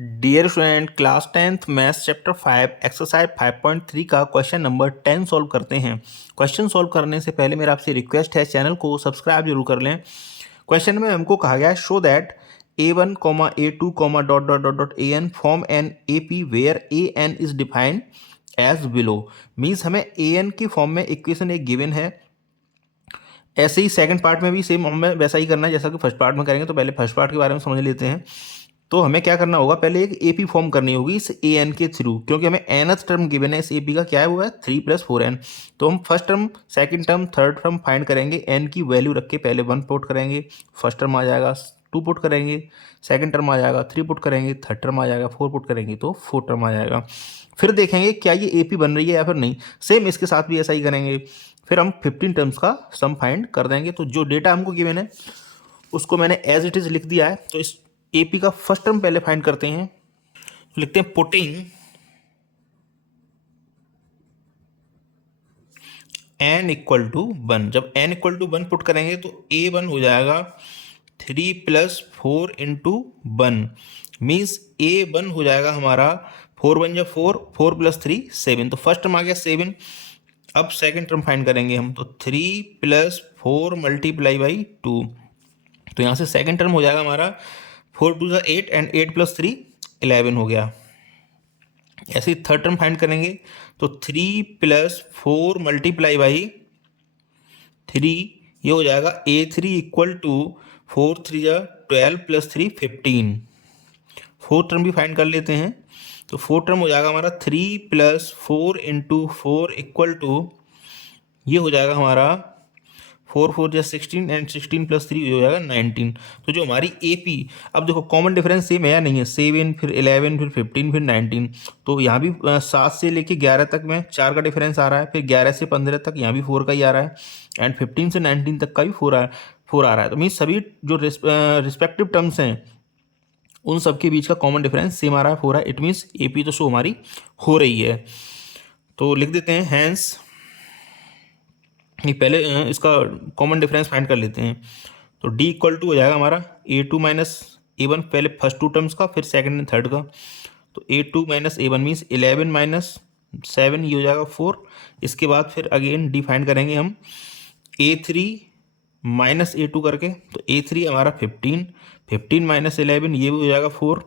Dear student, class 10th maths chapter 5 exercise 5.3 का question number 10 solve करते हैं। Question solve करने से पहले मेरा आपसे रिक्वेस्ट है, चैनल को सब्सक्राइब जरूर कर लें। क्वेश्चन में हमको कहा गया है show that a1, a2, dot dot dot dot an form an AP where an is defined as below. Means हमें an की फॉर्म में इक्वेशन एक गिवन है। ऐसे ही सेकंड पार्ट में भी सेम हमें वैसा ही करना है जैसा कि फर्स्ट पार्ट में करेंगे। तो पहले फर्स्ट पार्ट के बारे में समझ लेते हैं। तो हमें क्या करना होगा, पहले एक एपी फॉर्म करनी होगी इस ए एन के थ्रू, क्योंकि हमें nth टर्म गिवन है इस एपी का, क्या है वो है 3 + 4n। तो हम first term, second term, third term find करेंगे। n की वैल्यू रख के पहले 1 पुट करेंगे, फर्स्ट टर्म आ जाएगा। 2 पुट करेंगे, सेकंड टर्म आ जाएगा। 3 पुट करेंगे, थर्ड टर्म आ जाएगा। 4 पुट करेंगे तो 4 टर्म आ जाएगा। फिर देखेंगे क्या ये एपी बन रही है या फिर नहीं। सेम इसके साथ भी ऐसा ही करेंगे। फिर हम 15 टर्म्स का सम फाइंड कर देंगे। तो जो डेटा हमको गिवन है उसको मैंने एज इट इज लिख दिया है। तो इस एपी का फर्स्ट टर्म पहले फाइंड करते हैं। तो लिखते हैं पुटिंग n इक्वल टू 1। जब n इक्वल टू 1 पुट करेंगे तो a1 हो जाएगा 3 + 4 × 1। मीन्स a1 हो जाएगा हमारा 4 × 1 = 4, 4 + 3 7। तो फर्स्ट टर्म आ गया 7। अब सेकंड टर्म फाइंड करेंगे हम। तो 3 + 4 × 2। तो यहाँ से सेकंड टर्म हो जाएगा हमारा 4 × 2 = 8 एंड 8 + 3 11 हो गया। ऐसे ही थर्ड टर्म फाइंड करेंगे तो 3 + 4 × 3 ये हो जाएगा a3 equal to 4 × 3 = 12 + 3 15। Fourth term भी फाइंड कर लेते हैं। तो फोर्थ टर्म हो जाएगा हमारा 3 + 4 × 4 इक्वल टू, ये हो जाएगा हमारा 4 × 4 = 16 एंड 16 + 3 हो जाएगा 19। तो जो हमारी एपी, अब देखो कॉमन डिफरेंस सेम है या नहीं है, 7 फिर 11 फिर 15 फिर 19। तो यहाँ भी 7 से लेके 11 तक में 4 का डिफरेंस आ रहा है। फिर 11 से 15 तक यहाँ भी 4 का ही आ रहा है। एंड 15 से 19 तक का भी 4 आ रहा है। तो मीन्स सभी जो रिस्पेक्टिव टर्म्स हैं उन सब के बीच का कॉमन डिफरेंस सेम आ रहा है, 4 है। इट मीन्स एपी तो शो हमारी हो रही है। तो लिख देते हैं हैंस, नहीं पहले इसका कॉमन डिफरेंस फाइंड कर लेते हैं। तो d इक्वल टू हो जाएगा हमारा a2 - a1, पहले फर्स्ट 2 टर्म्स का, फिर सेकंड एंड थर्ड का। तो a2 - a1 मीन्स 11 - 7, ये हो जाएगा 4। इसके बाद फिर अगेन d फाइंड करेंगे हम a3 - a2 करके। तो a3 हमारा 15, 15 - 11 ये भी हो जाएगा 4।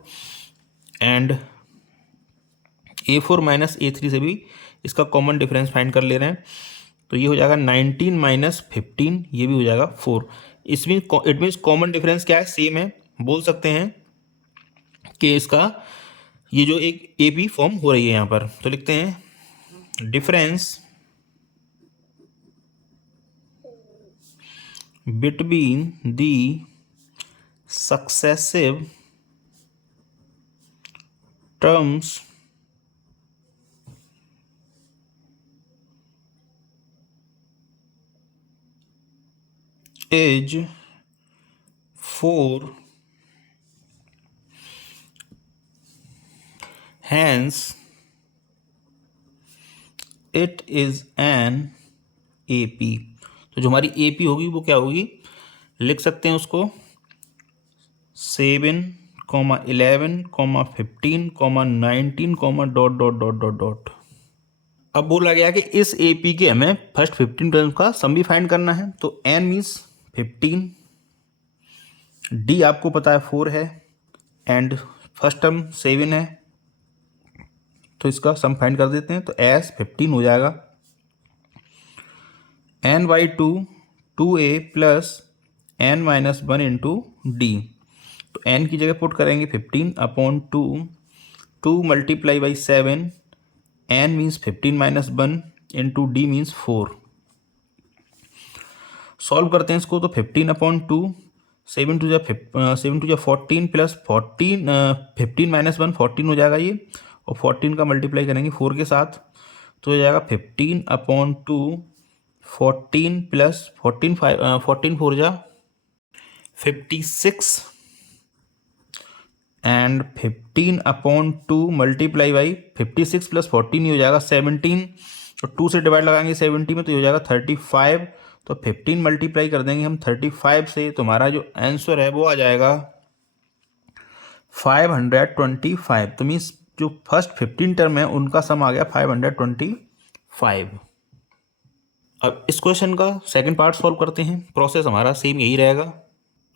एंड a4 - a3 से भी इसका कॉमन डिफरेंस फाइंड कर ले रहे हैं। तो ये हो जाएगा 19 - 15, ये भी हो जाएगा 4। इसमें इट मीन्स कॉमन डिफरेंस क्या है, सेम है। बोल सकते हैं कि इसका ये जो एक ए बी फॉर्म हो रही है यहाँ पर। तो लिखते हैं difference between the successive terms is 4, hence it is an AP। तो जो हमारी AP होगी वो क्या होगी, लिख सकते हैं उसको 7, 11, 15, 19, dot dot dot dot dot. अब बोला गया कि इस AP के हमें फर्स्ट 15 टर्म्स का सम भी फाइंड करना है। तो n मीन्स 15, d आपको पता है 4 है, एंड फर्स्ट टर्म 7 है। तो इसका सम फाइंड कर देते हैं। तो s 15 हो जाएगा n/2 2a + n - 1 × d। तो n की जगह पुट करेंगे 15/2, 2 × 7, n means 15 - 1 × d means 4। Solve करते हैं इसको। तो 15/2, 7 × 14 + 14, 15 - 1 14 हो जाएगा ये। और 14 का मल्टीप्लाई करेंगे 4 के साथ। तो हो जाएगा 15/2, 14 + 14 14 4 जा 56 एंड 15/2 मल्टीप्लाई बाई 56 + 14 ये हो जाएगा 17। तो 2 से डिवाइड लगाएंगे 70 में तो ये हो जाएगा 35। तो 15 मल्टीप्लाई कर देंगे हम 35 से, तो हमारा जो आंसर है वो आ जाएगा 525। तो मीन्स जो फर्स्ट 15 टर्म है उनका सम आ गया 525। अब इस क्वेश्चन का सेकंड पार्ट सॉल्व करते हैं। प्रोसेस हमारा सेम यही रहेगा।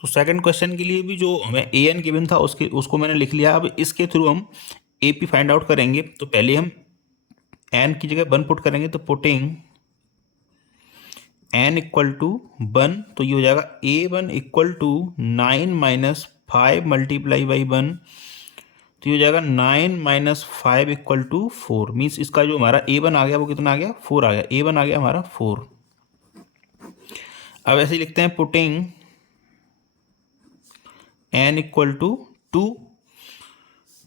तो सेकंड क्वेश्चन के लिए भी जो हमें ए एन गिवन था उसको मैंने लिख लिया। अब इसके थ्रू हम ए पी फाइंड आउट करेंगे। तो पहले हम एन की जगह 1 पुट करेंगे। तो पुटिंग एन इक्वल टू 1, तो ये हो जाएगा A1 equal to 9 minus 5 multiply by 1, तो ये हो जाएगा 9 माइनस 5 इक्वल टू 4। मीन्स इसका जो हमारा A1 आ गया वो कितना आ गया, 4 आ गया। A1 आ गया हमारा 4। अब ऐसे ही लिखते हैं पुटिंग एन इक्वल टू 2।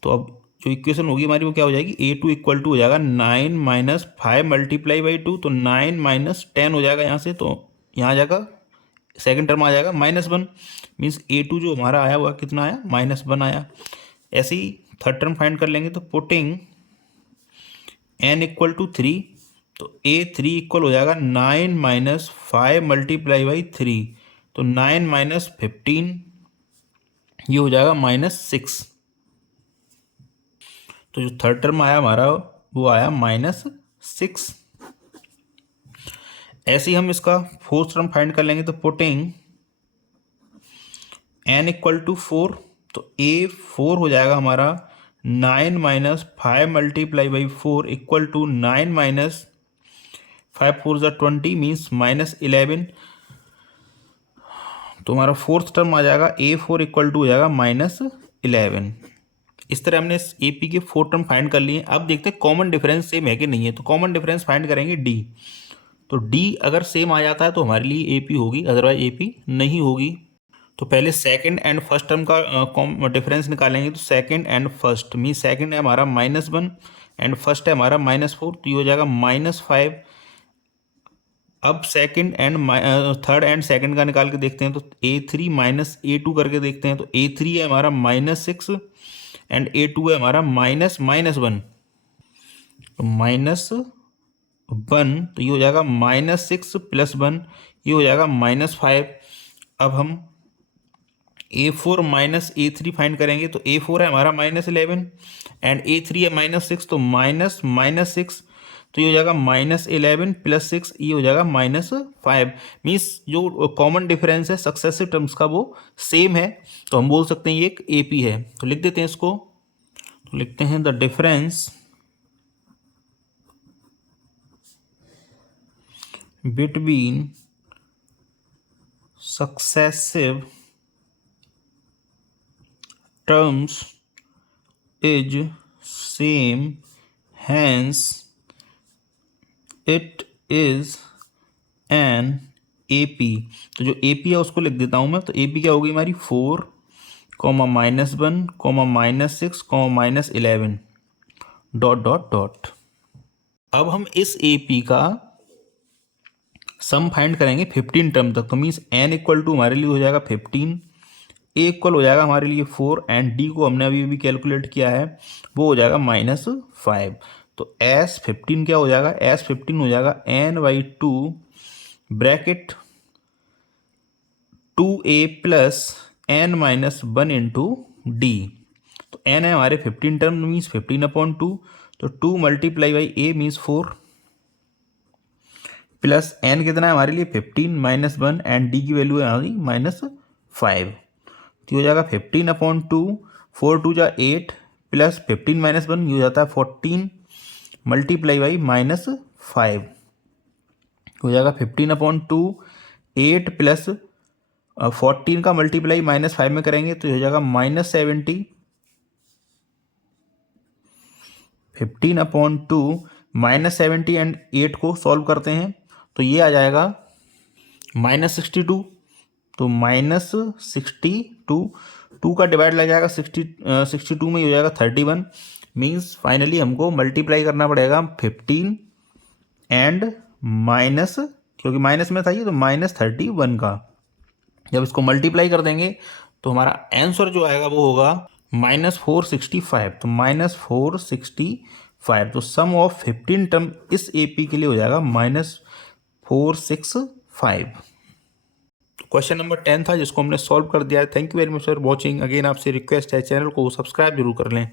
तो अब जो इक्वेशन होगी हमारी वो क्या हो जाएगी, A2 इक्वल टू हो जाएगा 9 माइनस 5 मल्टीप्लाई बाई 2, तो 9 माइनस 10 हो जाएगा यहाँ से। तो यहाँ जाएगा सेकंड टर्म आ जाएगा -1। मीन्स A2 जो हमारा आया हुआ कितना आया, -1 आया। ऐसे ही थर्ड टर्म फाइंड कर लेंगे। तो पुटिंग n इक्वल टू 3, तो A3 इक्वल हो जाएगा 9 माइनस 5 मल्टीप्लाई बाई 3, तो 9 माइनस 15, ये हो जाएगा -6। तो जो थर्ड टर्म आया हमारा वो आया -6। ऐसे ही हम इसका फोर्थ टर्म फाइंड कर लेंगे। तो पुटिंग n इक्वल टू 4, तो A4 हो जाएगा हमारा 9 minus 5 multiply by 4 equal to 9 minus 5 4 ज़ा 20, मीन्स -11। तो हमारा फोर्थ टर्म आ जाएगा A4 इक्वल टू हो जाएगा -11। इस तरह हमने ए पी के 4 टर्म फाइंड कर लिए। अब देखते हैं कॉमन डिफरेंस सेम है कि नहीं है। तो कॉमन डिफरेंस फाइंड करेंगे डी। तो डी अगर सेम आ जाता है तो हमारे लिए ए पी होगी, अदरवाइज ए पी नहीं होगी। तो पहले सेकंड एंड फर्स्ट टर्म का डिफरेंस निकालेंगे। तो second and first, mean second है हमारा -1 एंड फर्स्ट है हमारा -4, तो ये हो जाएगा -5। अब second and third and second का निकाल के देखते हैं। तो A3 माइनस A2 करके देखते हैं। तो A3 है हमारा -6 एंड A2 है हमारा -1, तो -1, तो ये हो जाएगा -6 + 1, ये हो जाएगा -5। अब हम A4 माइनस A3 फाइंड करेंगे। तो A4 है हमारा -11 एंड A3 है -6, तो -6, तो ये हो जाएगा -11 + 6, ये हो जाएगा -5। मीन्स जो कॉमन डिफरेंस है सक्सेसिव टर्म्स का वो सेम है। तो हम बोल सकते हैं ये एक ए पी है। तो लिख देते हैं इसको। तो लिखते हैं the difference between successive terms is same, hence it is an AP। तो जो AP है उसको लिख देता हूँ मैं। तो AP क्या होगी हमारी 4, -1, -6, -11 ... अब हम इस AP का सम फाइंड करेंगे 15 टर्म तक। तो मीन्स n इक्वल टू हमारे लिए हो जाएगा 15, A इक्वल हो जाएगा हमारे लिए 4 एंड D को हमने अभी कैलकुलेट किया है, वो हो जाएगा -5। तो S15 क्या हो जाएगा, S15 हो जाएगा n/2 bracket 2A + n-1 into D। तो n है हमारे 15 टर्म, मीन्स 15/2, तो 2 multiply by A means 4 plus n कितना है हमारे लिए 15 -1 एंड D की वैल्यू है हमारी -5। तो हो जाएगा 15/2, 4 2 = 8 प्लस 15 - 1 ये हो जाता है 14 मल्टीप्लाई बाई -5, हो जाएगा 15/2, 8 प्लस 14 का मल्टीप्लाई -5 में करेंगे तो हो जाएगा -70। 15/2 -70 एंड 8 को सॉल्व करते हैं तो ये आ जाएगा -62। तो -62, 2 का डिवाइड लग जाएगा 62 में, हो जाएगा 31। मीन्स फाइनली हमको मल्टीप्लाई करना पड़ेगा 15 एंड माइनस, क्योंकि माइनस में था ये, तो -31 का। जब इसको मल्टीप्लाई कर देंगे तो हमारा आंसर जो आएगा वो होगा -465। तो -465, तो सम ऑफ 15 टर्म इस AP के लिए हो जाएगा -465। क्वेश्चन नंबर 10 था जिसको हमने सॉल्व कर दिया है। Thank you very much for watching. Again आपसे रिक्वेस्ट है चैनल को सब्सक्राइब जरूर कर लें।